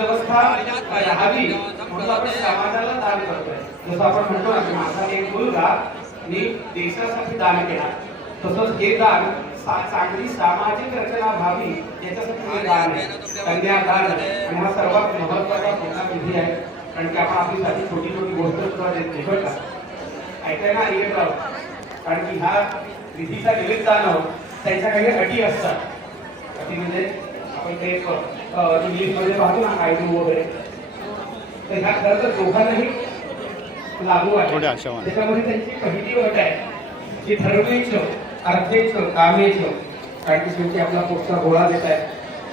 व्यवस्था राहावी म्हणून आपण समाजाला दान करतोय. जसं आपण म्हणतो ना की माझा एक मुलगा मी देशासाठी दान केला, तसंच हे दान चांगली सामाजिक रचना व्हावी याच्यासाठी हे दान आहे, कन्यादान. आणि हा सर्वात महत्त्वाचा मोठा विधी आहे, कारण की आपण आपल्यासाठी छोटी छोटी गोष्ट सुद्धा देत नाही बरं का. ऐकाय ना येतं, कारण की ह्या विधीचा निमित्तानं त्यांच्या काही अटी असतात. अटी म्हणजे आपण ते इंग्लिशमध्ये पाहतो ना कायदे वगैरे, तर ह्या खरं तर दोघांनाही लागू आहे. त्याच्यामध्ये त्यांची पहिली अट आहे की धर्मेच अर्थेच कामेच, कारण की शेवटी आपला पोटचा गोळा देत आहे,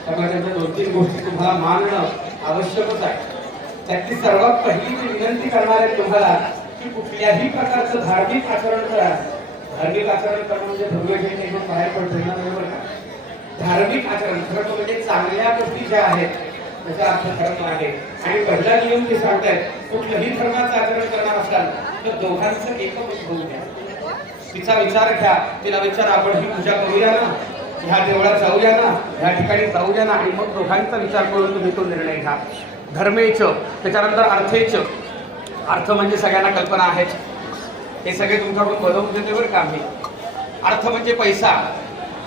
त्यामुळे त्यांच्या 2-3 गोष्टी तुम्हाला मानणं आवश्यकच आहे. त्याची सर्वात पहिली मी विनंती करणार आहे तुम्हाला की कुठल्याही प्रकारचं धार्मिक आचरण करा. धार्मिक आचरण करणं म्हणजे भगवद्गीतेत एकदम बाहेर पडतं ना, बरोबर का. धार्मिक आचरण खरं म्हणजे चांगल्या गोष्टी ज्या आहेत त्याचा अर्थ धर्म आहे. आणि पहिला नियम ते सांगतायत, कुठलंही धर्माचं आचरण करणार असाल तर दोघांचं एकमत होऊ द्या. तिचा विचार घ्या, तिला विचार आपण ही पूजा करूया ना, ह्या देवळात जाऊया ना, ह्या ठिकाणी जाऊया ना, आणि मग दोघांचा विचार करून तुम्ही तो निर्णय घ्या. धर्मेच, त्याच्यानंतर अर्थेच. अर्थ म्हणजे सगळ्यांना कल्पना आहेच, हे सगळे तुमच्याकडून बदलून देते बरं का आम्ही. अर्थ म्हणजे पैसा.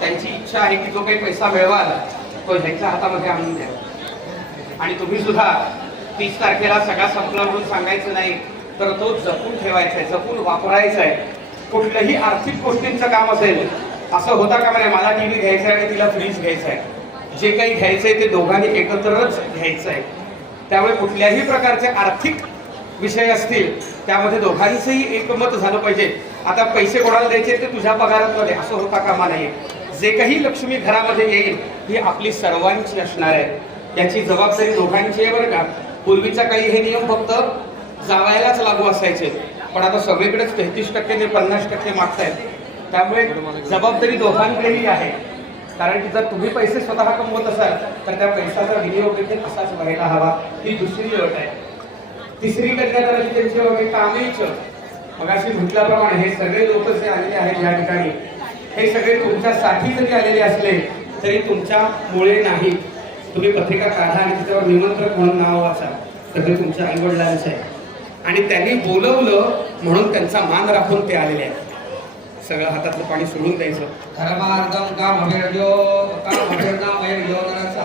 त्यांची इच्छा आहे की जो काही पैसा मिळवाल तो ह्यांच्या हातामध्ये आणून द्या. आणि तुम्ही सुद्धा 30 तारखेला सगळा संपला म्हणून सांगायचं नाही, तर तो जपून ठेवायचा आहे, जपून वापरायचा आहे. कुठल्याही आर्थिक गोष्टींचं काम असेल, असं होता का म्हणे मला टीव्ही घ्यायचा आहे आणि तिला फ्रीज घ्यायचा आहे. जे काही घ्यायचंय ते दोघांनी एकत्रच घ्यायचं आहे. त्यामुळे कुठल्याही प्रकारचे आर्थिक विषय असतील त्यामध्ये दोघांचंही एकमत झालं पाहिजे. आता पैसे कोणाला द्यायचे ते तुझ्या पगारातमध्ये असं होता कामा नये. जे काही लक्ष्मी घरामध्ये येईल ही आपली सर्वांची असणार आहे, याची जबाबदारी दोघांची आहे बरं का. पूर्वीच्या काही हे नियम फक्त जावयालाच लागू असायचे, पण आता सगळीकडेच 33% ने 50% मागतायत. त्यामुळे जबाबदारी दोघांकडेही आहे. कारण की जर तुम्ही पैसे स्वतः कमवत असाल तर त्या पैशाचा विनियोग देखील असाच व्हायला हवा, ही दुसरी अट आहे. तिसरी कन्यादानाची त्यांची वगैरे कामेच. मगाशी म्हटल्याप्रमाणे हे सगळे लोक जे आलेले आहेत या ठिकाणी, हे सगळे तुमच्यासाठी जरी आलेले असले तरी तुमच्या मुळे नाही. तुम्ही पत्रिका काढा आणि त्याच्यावर निमंत्रक म्हणून नाव वाचा, तर ते तुमच्या आईवडिलांचं आहे. आणि त्यांनी बोलवलं म्हणून त्यांचा मान राखून ते आलेले आहेत. सगळं हातातलं पाणी सोडून द्यायचं. धर्मार्थम काम अभिर्यो काम अभिर्नाम